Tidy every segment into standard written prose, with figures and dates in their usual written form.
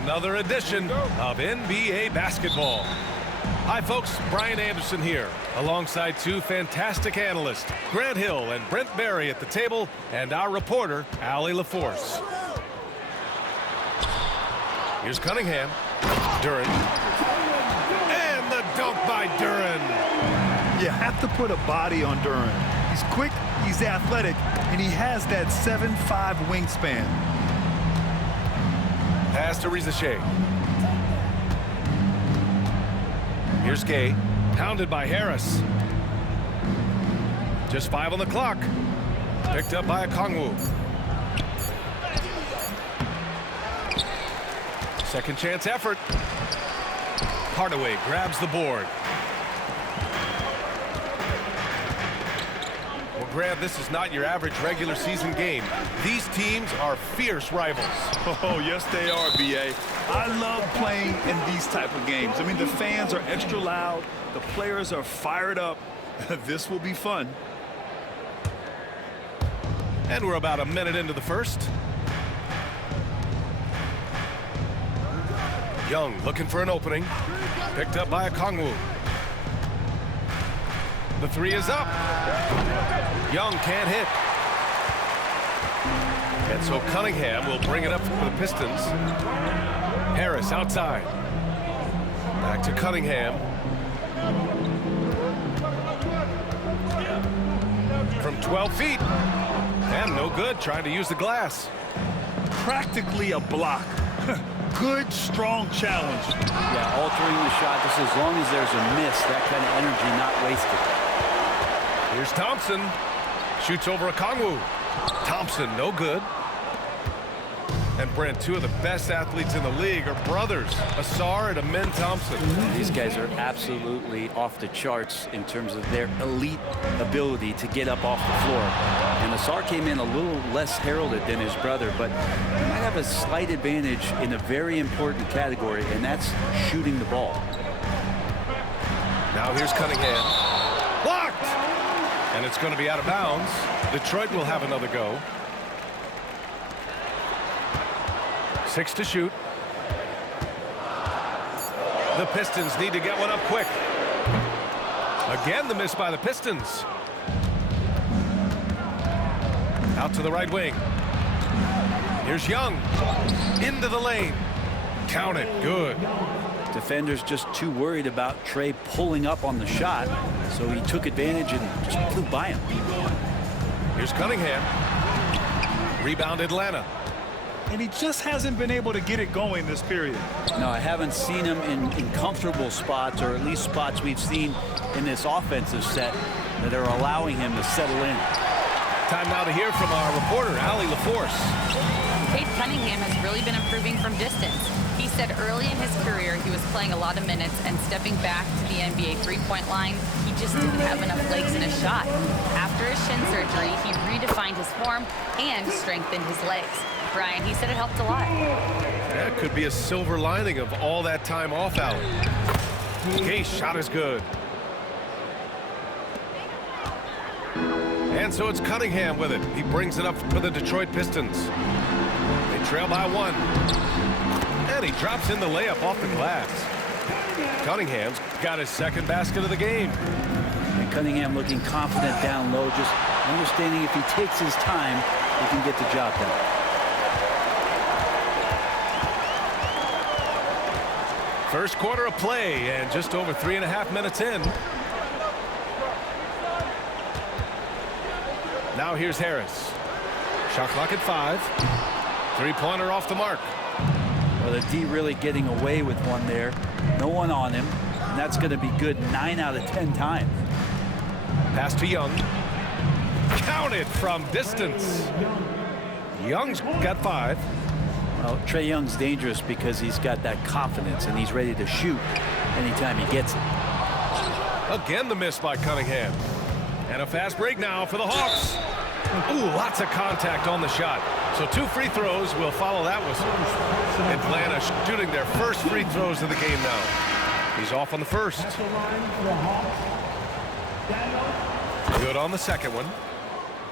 another edition of NBA basketball. Hi folks, Brian Anderson here, alongside two fantastic analysts, Grant Hill and Brent Barry at the table, and our reporter, Allie LaForce. Here's Cunningham, Duren, and the dunk by Duren. You have to put a body on Duren. He's quick, he's athletic, and he has that 7'5" wingspan. Pass to Shea. Here's Cade, pounded by Harris. Just 5 on the clock. Picked up by Okongwu. Second chance effort. Hardaway grabs the board. Well, Grant, this is not your average regular season game. These teams are fierce rivals. Oh, yes, they are, B.A. I love playing in these type of games. I mean, the fans are extra loud. The players are fired up. This will be fun. And we're about a minute into the first. Young looking for an opening. Picked up by Okongwu. The three is up. Young can't hit. And so Cunningham will bring it up for the Pistons. Harris outside. Back to Cunningham. From 12 feet. And no good, trying to use the glass. Practically a block. Good, strong challenge. Yeah, altering the shot just as long as there's a miss, that kind of energy not wasted. Here's Thompson. Shoots over Okongwu. Thompson, no good. And Brent, two of the best athletes in the league are brothers, Asar and Amen Thompson. These guys are absolutely off the charts in terms of their elite ability to get up off the floor. And Asar came in a little less heralded than his brother, but he might have a slight advantage in a very important category, and that's shooting the ball. Now here's Cunningham. Blocked! And it's going to be out of bounds. Detroit will have another go. 6 to shoot. The Pistons need to get one up quick. Again, the miss by the Pistons. Out to the right wing. Here's Young. Into the lane. Count it. Good. Defenders just too worried about Trae pulling up on the shot, so he took advantage and just flew by him. Here's Cunningham. Rebound Atlanta. And he just hasn't been able to get it going this period. No, I haven't seen him in comfortable spots, or at least spots we've seen in this offensive set that are allowing him to settle in. Time now to hear from our reporter, Allie LaForce. Cade Cunningham has really been improving from distance. He said early in his career he was playing a lot of minutes, and stepping back to the NBA three-point line, he just didn't have enough legs in his shot. After his shin surgery, he redefined his form and strengthened his legs. Brian, he said it helped a lot. That could be a silver lining of all that time off, Allie. Cade shot is good. And so it's Cunningham with it. He brings it up for the Detroit Pistons. They trail by 1. And he drops in the layup off the glass. Cunningham's got his second basket of the game. And Cunningham looking confident down low, just understanding if he takes his time, he can get the job done. First quarter of play, and just over 3.5 minutes in. Now here's Harris. Shot clock at 5. Three-pointer off the mark. Well, the D really getting away with one there. No one on him, and that's going to be good 9 out of 10 times. Pass to Young. Counted from distance. Young's got 5. Well, Trae Young's dangerous because he's got that confidence, and he's ready to shoot anytime he gets it. Again, the miss by Cunningham. And a fast break now for the Hawks. Ooh, lots of contact on the shot. So 2 free throws will follow that whistle. Atlanta shooting their first free throws of the game now. He's off on the first. Good on the second one.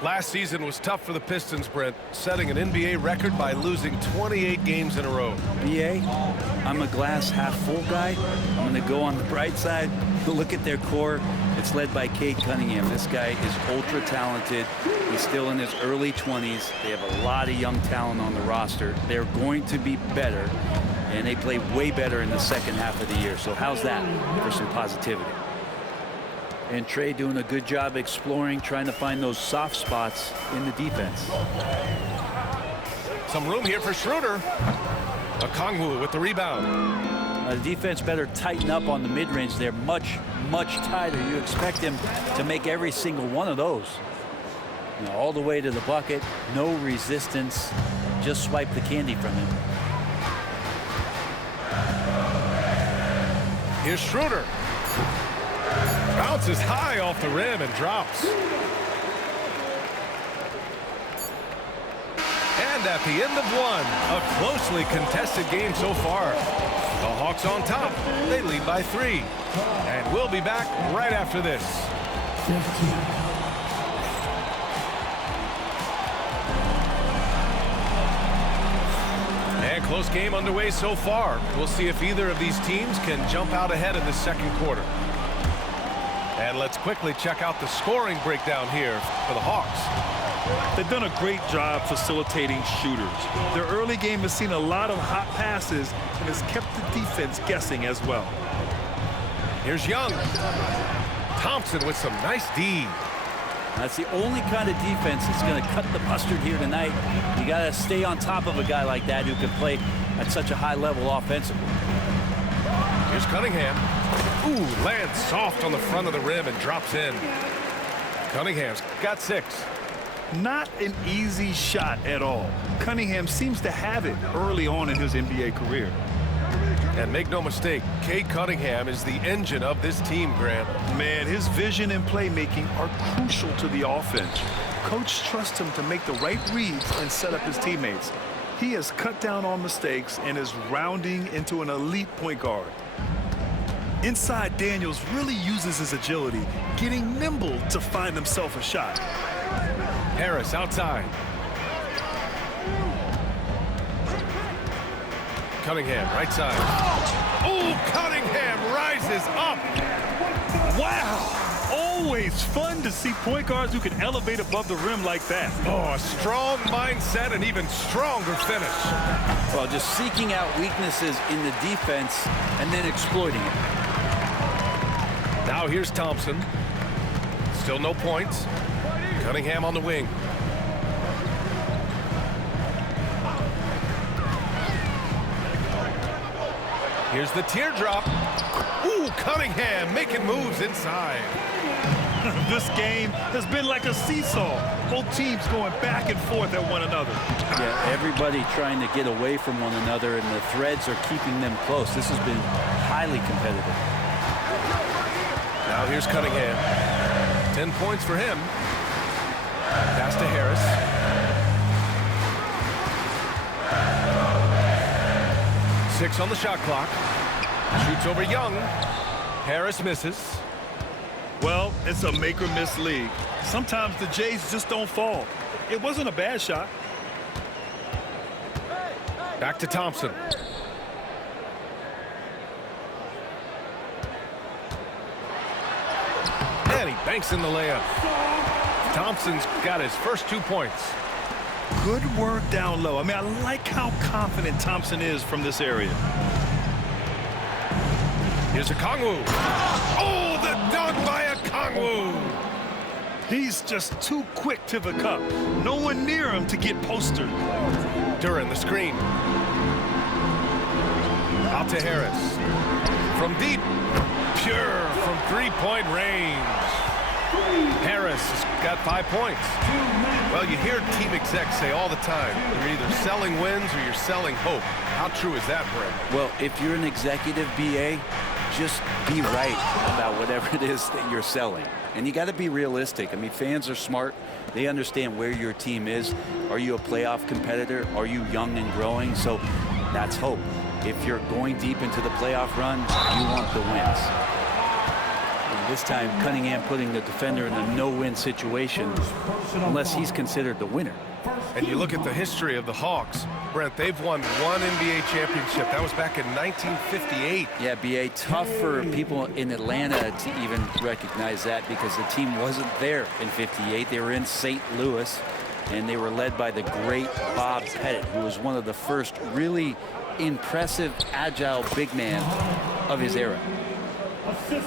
Last season was tough for the Pistons, Brent, setting an NBA record by losing 28 games in a row. BA, I'm a glass half full guy. I'm going to go on the bright side. Look at their core. It's led by Cade Cunningham. This guy is ultra talented. He's still in his early 20s. They have a lot of young talent on the roster. They're going to be better, and they play way better in the second half of the year. So how's that for some positivity? And Trae doing a good job exploring, trying to find those soft spots in the defense. Some room here for Schroeder. Okongwu with the rebound. The defense better tighten up on the mid-range. They're much, much tighter. You expect him to make every single one of those. You know, all the way to the bucket, no resistance. Just swipe the candy from him. Here's Schroeder. Bounces high off the rim and drops. And at the end of one, a closely contested game so far. The Hawks on top. They lead by 3. And we'll be back right after this. And close game underway so far. We'll see if either of these teams can jump out ahead in the second quarter. And let's quickly check out the scoring breakdown here for the Hawks. They've done a great job facilitating shooters. Their early game has seen a lot of hot passes and has kept the defense guessing as well. Here's Young. Thompson with some nice D. That's the only kind of defense that's going to cut the mustard here tonight. You got to stay on top of a guy like that who can play at such a high level offensively. Here's Cunningham. Ooh, lands soft on the front of the rim and drops in. Cunningham's got 6. Not an easy shot at all. Cunningham seems to have it early on in his NBA career. And make no mistake, Cade Cunningham is the engine of this team, Grant. Man, his vision and playmaking are crucial to the offense. Coach trusts him to make the right reads and set up his teammates. He has cut down on mistakes and is rounding into an elite point guard. Inside, Daniels really uses his agility, getting nimble to find himself a shot. Harris outside. Cunningham right side. Oh, Cunningham rises up. Wow! Always fun to see point guards who can elevate above the rim like that. Oh, a strong mindset and even stronger finish. Well, just seeking out weaknesses in the defense and then exploiting it. Now here's Thompson. Still no points. Cunningham on the wing. Here's the teardrop. Ooh, Cunningham making moves inside. This game has been like a seesaw. Both teams going back and forth at one another. Yeah, everybody trying to get away from one another, and the threads are keeping them close. This has been highly competitive. Now here's Cunningham. 10 points for him. Pass to Harris. Six on the shot clock. Shoots over Young. Harris misses. Well, it's a make or miss league. Sometimes the Jays just don't fall. It wasn't a bad shot. Back to Thompson. And he banks in the layup. Thompson's got his first 2 points. Good work down low. I mean, I like how confident Thompson is from this area. Here's Okongwu. Oh, the dunk by Okongwu. He's just too quick to the cup. No one near him to get postered. Duran the screen. Out to Harris. From deep. Pure from three-point range. Harris has got 5 points. Well, you hear team execs say all the time, you're either selling wins or you're selling hope. How true is that, Brent? Well, if you're an executive BA, just be right about whatever it is that you're selling. And you got to be realistic. I mean, fans are smart. They understand where your team is. Are you a playoff competitor? Are you young and growing? So that's hope. If you're going deep into the playoff run, you want the wins. This time, Cunningham putting the defender in a no-win situation unless he's considered the winner. And you look at the history of the Hawks, Brent, they've won one NBA championship. That was back in 1958. Yeah, BA, tough for people in Atlanta to even recognize that because the team wasn't there in 58. They were in St. Louis, and they were led by the great Bob Pettit, who was one of the first really impressive, agile big man of his era.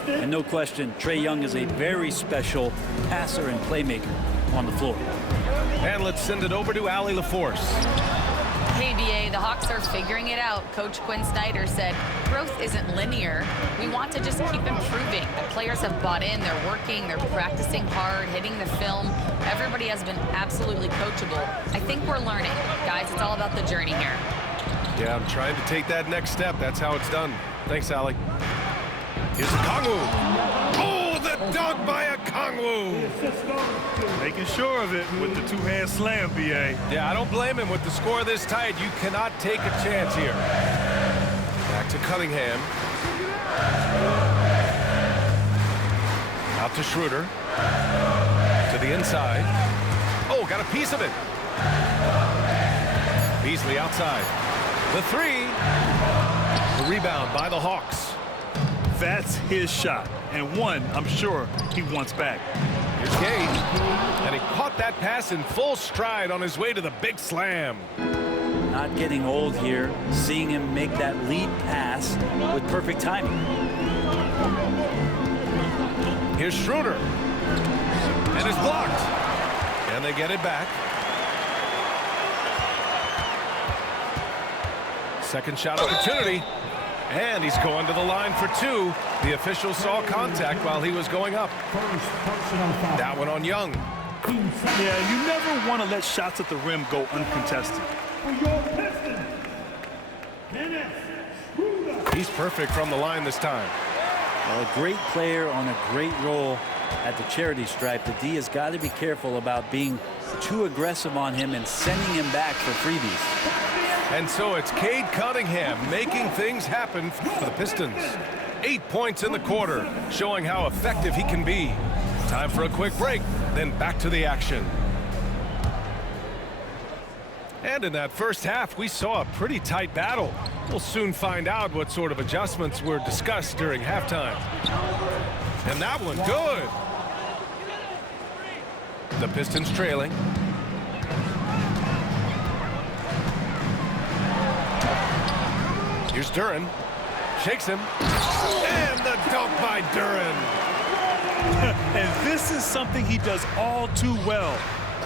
And no question, Trae Young is a very special passer and playmaker on the floor. And let's send it over to Allie LaForce. Hey, BA, the Hawks are figuring it out. Coach Quinn Snyder said, growth isn't linear. We want to just keep improving. The players have bought in. They're working. They're practicing hard, hitting the film. Everybody has been absolutely coachable. I think we're learning. Guys, it's all about the journey here. Yeah, I'm trying to take that next step. That's how it's done. Thanks, Allie. Here's a Kongwu. Oh, the dunk by a Kongwu. Making sure of it with the two-hand slam, BA. Yeah, I don't blame him. With the score this tight, you cannot take a chance here. Back to Cunningham. Out to Schroeder. To the inside. Oh, got a piece of it. Beasley outside. The three. The rebound by the Hawks. That's his shot, and one I'm sure he wants back. Here's Cade, and he caught that pass in full stride on his way to the big slam. Not getting old here, seeing him make that lead pass with perfect timing. Here's Schroeder, and it's blocked, and they get it back. Second shot opportunity. And he's going to the line for two. The official saw contact while he was going up. That one on Young. Yeah, you never want to let shots at the rim go uncontested. He's perfect from the line this time. Well, a great player on a great role at the charity stripe. The D has got to be careful about being too aggressive on him and sending him back for freebies. And so it's Cade Cunningham making things happen for the Pistons. 8 points in the quarter, showing how effective he can be. Time for a quick break, then back to the action. And in that first half, we saw a pretty tight battle. We'll soon find out what sort of adjustments were discussed during halftime. And that one, good. The Pistons trailing. Here's Duren. Shakes him. And the dunk by Duren. And this is something he does all too well.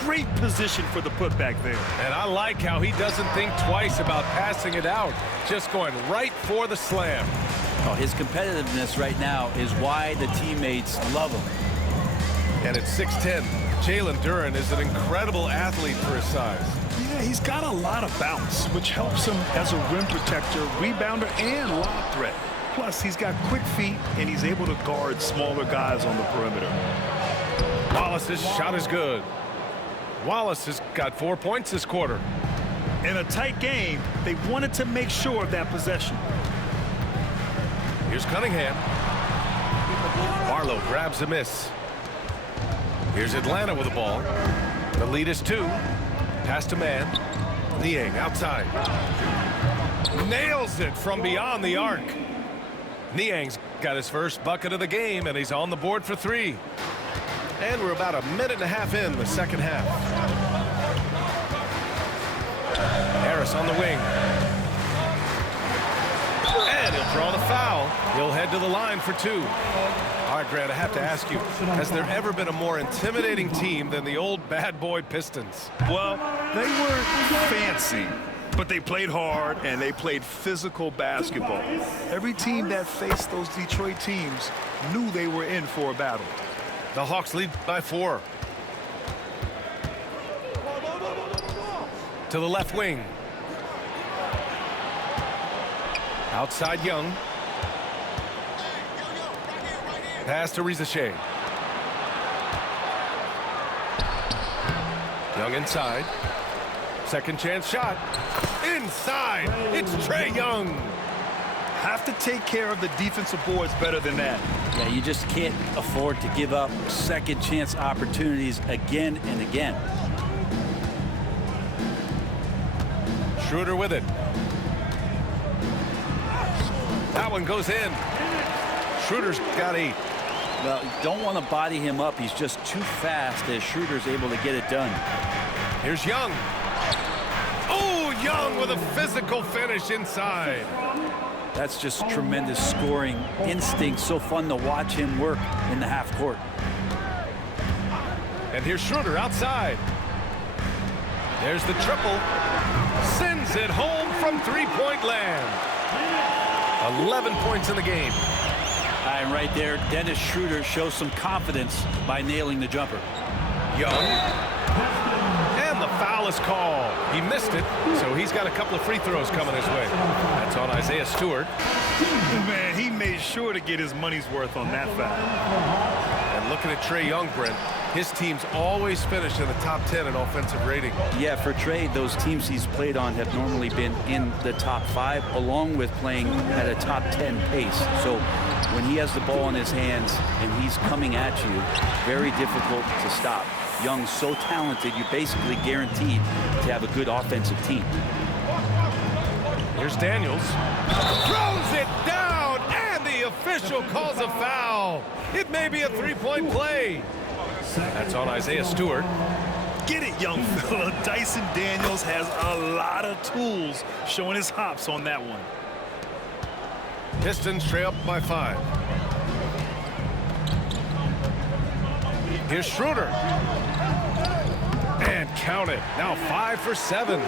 Great position for the putback there. And I like how he doesn't think twice about passing it out. Just going right for the slam. Oh, his competitiveness right now is why the teammates love him. And at 6'10", Jalen Duren is an incredible athlete for his size. Yeah, he's got a lot of bounce, which helps him as a rim protector, rebounder, and lob threat. Plus, he's got quick feet, and he's able to guard smaller guys on the perimeter. Wallace's shot is good. Wallace has got 4 points this quarter. In a tight game, they wanted to make sure of that possession. Here's Cunningham. Barlow grabs a miss. Here's Atlanta with the ball. The lead is 2. Pass to man. Niang outside. Nails it from beyond the arc. Niang's got his first bucket of the game, and he's on the board for 3. And we're about a minute and a half in the second half. Harris on the wing. And he'll draw the foul. He'll head to the line for 2. All right, Grant, I have to ask you, has there ever been a more intimidating team than the old bad boy Pistons? Well, they weren't fancy, but they played hard and they played physical basketball. Every team that faced those Detroit teams knew they were in for a battle. The Hawks lead by 4. To the left wing. Outside Young. Pass to Rizachet. Young inside. Second chance shot. Inside. It's Trae Young. have to take care of the defensive boards better than that. Yeah, you just can't afford to give up second chance opportunities again and again. Schroeder with it. That one goes in. Schroeder's got 8. Well, you don't want to body him up. He's just too fast as Schroeder's able to get it done. Here's Young. Oh, Young with a physical finish inside. That's just tremendous scoring instinct. So fun to watch him work in the half court. And here's Schroeder outside. There's the triple. Sends it home from three-point land. 11 points in the game. And right there, Dennis Schroeder shows some confidence by nailing the jumper. Young. And the foul is called. He missed it, so he's got a couple of free throws coming his way. That's on Isaiah Stewart. Man, he made sure to get his money's worth on that foul. And looking at Trae Young, Brent, his teams always finish in the top 10 in offensive rating. Yeah, for Trae, those teams he's played on have normally been in the top 5, along with playing at a top 10 pace. So when he has the ball in his hands and he's coming at you, very difficult to stop. Young's so talented, you're basically guaranteed to have a good offensive team. Here's Daniels. Throws it down, and the official calls a foul. It may be a three-point play. That's on Isaiah Stewart. Get it, young fella. Dyson Daniels has a lot of tools, showing his hops on that one. Pistons trail up by 5. Here's Schroeder. And count it. Now 5 for 7.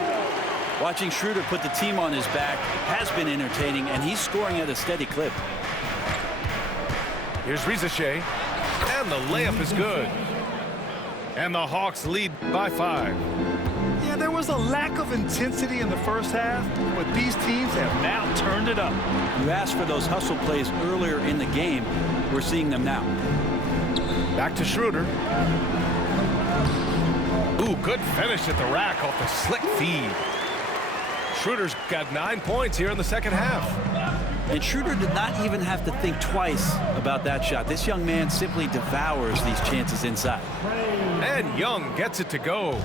Watching Schroeder put the team on his back has been entertaining, and he's scoring at a steady clip. Here's Rizachet. And the layup is good. And the Hawks lead by 5. Yeah, there was a lack of intensity in the first half, but these teams have now turned it up. You asked for those hustle plays earlier in the game. We're seeing them now. Back to Schroeder. Ooh, good finish at the rack off the slick feed. Schroeder's got 9 points here in the second half. And Schroeder did not even have to think twice about that shot. This young man simply devours these chances inside. And Young gets it to go.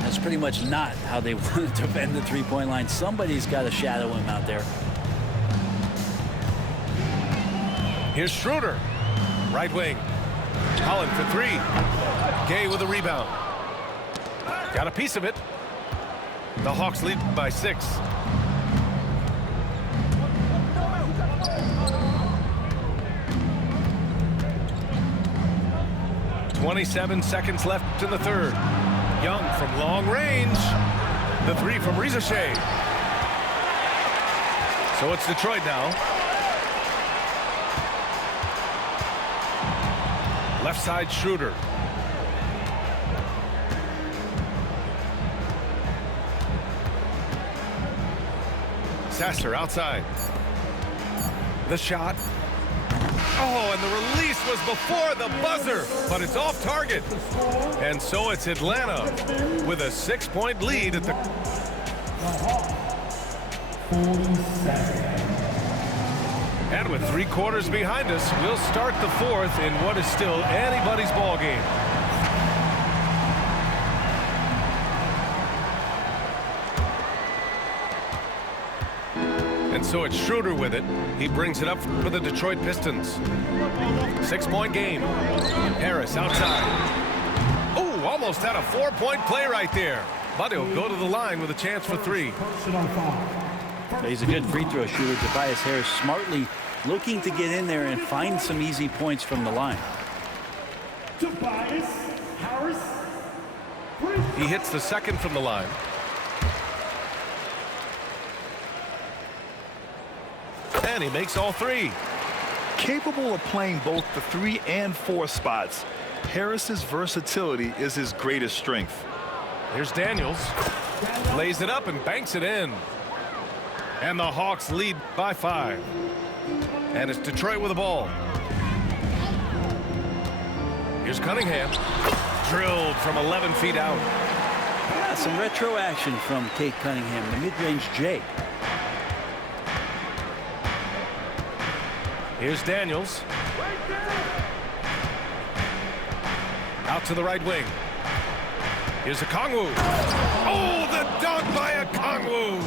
That's pretty much not how they want to defend the three-point line. Somebody's got to shadow him out there. Here's Schroeder. Right wing. Holland for 3. Gay with a rebound. Got a piece of it. The Hawks lead by 6. .27 seconds left in the third. Young from long range. The 3 from Rizachet. So it's Detroit now. Left side Schroeder. Sasser outside. The shot. Oh, and the release was before the buzzer, but it's off target. And so it's Atlanta with a 6-point lead at the... And with 3 quarters behind us, we'll start the fourth in what is still anybody's ball game. And so it's Schroeder with it. He brings it up for the Detroit Pistons. 6-point game. Harris outside. Oh, almost had a 4-point play right there. But he'll go to the line with a chance for 3. He's a good free throw shooter. Tobias Harris smartly looking to get in there and find some easy points from the line. Tobias Harris. He hits the second from the line. And he makes all 3. Capable of playing both the 3 and 4 spots, Harris's versatility is his greatest strength. Here's Daniels. Lays it up and banks it in. And the Hawks lead by 5. And it's Detroit with the ball. Here's Cunningham. Drilled from 11 feet out. Yeah, some retro action from Cade Cunningham, the mid-range J. Here's Daniels. Out to the right wing. Here's Okongwu. Oh, the dunk by Okongwu.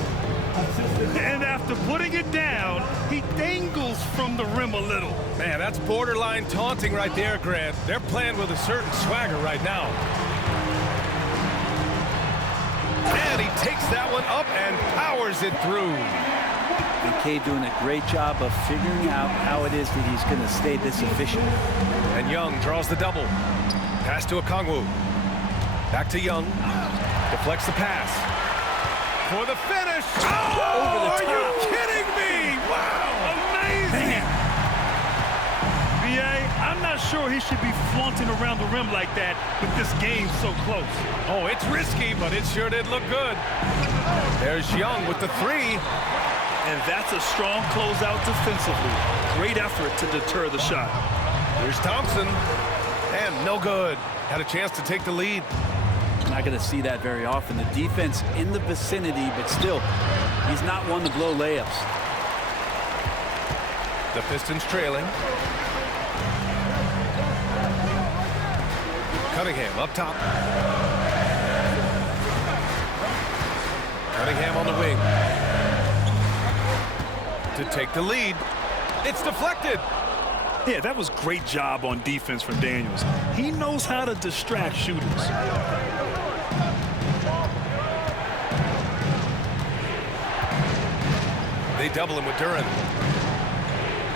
And after putting it down, he dangles from the rim a little. Man, that's borderline taunting right there, Grant. They're playing with a certain swagger right now. And he takes that one up and powers it through. And Cade doing a great job of figuring out how it is that he's going to stay this efficient. And Young draws the double. Pass to Okongwu. Back to Young. Deflects the pass. For the finish. Oh, over the top. Are you kidding me? Wow. Amazing. B.A., I'm not sure he should be flaunting around the rim like that with this game so close. Oh, it's risky, but it sure did look good. There's Young with the three. And that's a strong closeout defensively. Great effort to deter the shot. Here's Thompson. And no good. Had a chance to take the lead. Not going to see that very often. The defense in the vicinity, but still, he's not one to blow layups. The Pistons trailing. Cunningham up top. Cunningham on the wing. To take the lead. It's deflected. Yeah, that was great job on defense from Daniels. He knows how to distract shooters. They double him with Duren.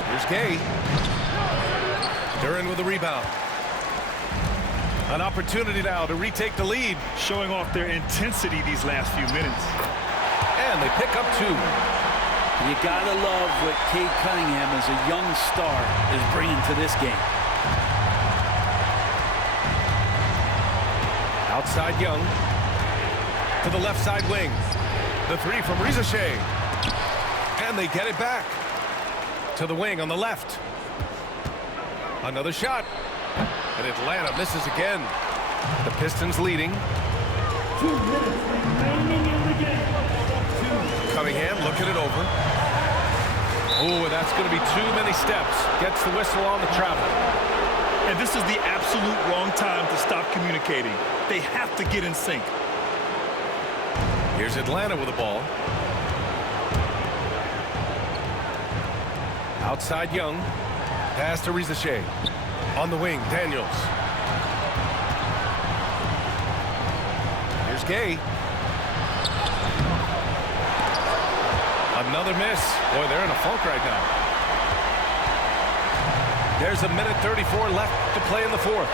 Here's Cade. Duren with a rebound. An opportunity now to retake the lead. Showing off their intensity these last few minutes. And they pick up two. You gotta love what Cade Cunningham as a young star is bringing to this game. Outside Young. To the left side wing. The three from Rizashea. And they get it back. To the wing on the left. Another shot. And Atlanta misses again. The Pistons leading. 2 minutes remaining in the game. Cunningham looking it over. Oh, that's going to be too many steps. Gets the whistle on the travel. And this is the absolute wrong time to stop communicating. They have to get in sync. Here's Atlanta with the ball. Outside Young. Pass to Rizashea. On the wing, Daniels. Here's Cade. Another miss. Boy, they're in a funk right now. There's a minute 34 left to play in the fourth.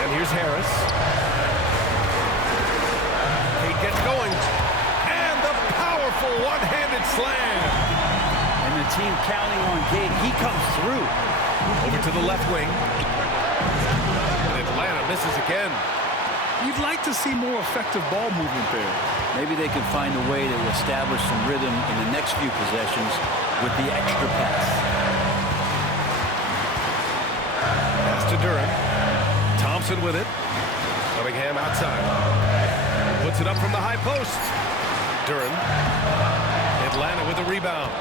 And here's Harris. He gets going. And the powerful one-handed slam. And the team counting on Cade. He comes through. Over to the left wing. And Atlanta misses again. You'd like to see more effective ball movement there. Maybe they could find a way to establish some rhythm in the next few possessions with the extra pass. Pass to Duren. Thompson with it. Cunningham outside. Puts it up from the high post. Duren. Atlanta with the rebound.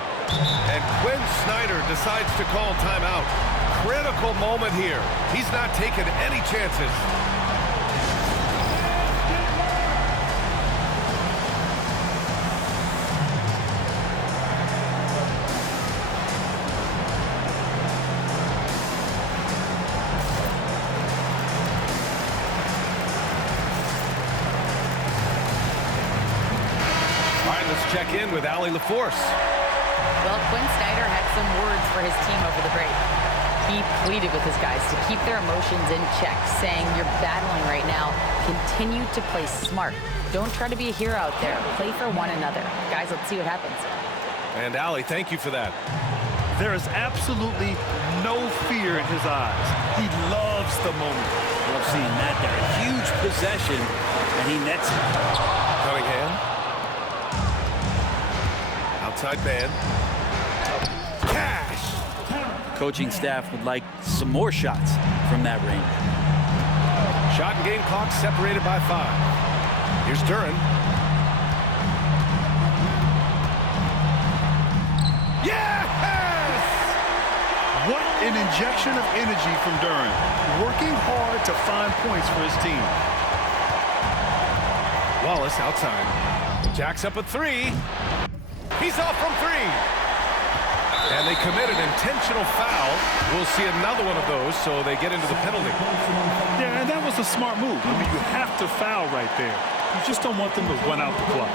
And Quinn Snyder decides to call timeout. Critical moment here. He's not taking any chances. Check in with Allie LaForce. Well, Quinn Snyder had some words for his team over the break. He pleaded with his guys to keep their emotions in check, saying, "You're battling right now. Continue to play smart. Don't try to be a hero out there. Play for one another." Guys, let's see what happens. And Allie, thank you for that. There is absolutely no fear in his eyes. He loves the moment. Love seeing that there. A huge possession, and he nets it. Cunningham. Outside man. Cash. Coaching staff would like some more shots from that range. Shot and game clock separated by 5. Here's Duren. Yeah! injection of energy from Duren, working hard to find points for his team. Wallace outside. Jacks up a three. He's off from three. And they commit an intentional foul. We'll see another one of those, so they get into the penalty. Yeah, and that was a smart move. I mean, you have to foul right there. You just don't want them to run out the clock.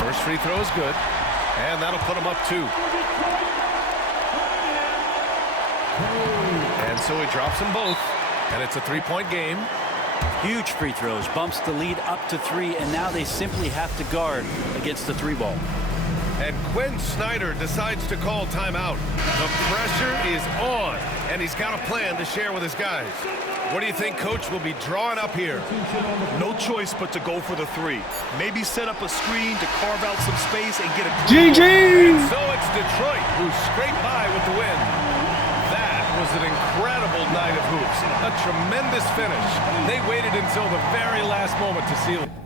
First free throw is good, and that'll put him up 2. And so he drops them both, and it's a 3-point game. Huge free throws, bumps the lead up to 3, and now they simply have to guard against the 3 ball. And Quinn Snyder decides to call timeout. The pressure is on, and he's got a plan to share with his guys. What do you think Coach will be drawing up here? No choice but to go for the 3. Maybe set up a screen to carve out some space and get a... GG! And so it's Detroit who scraped by with the win. That was an incredible night of hoops. A tremendous finish. They waited until the very last moment to seal it.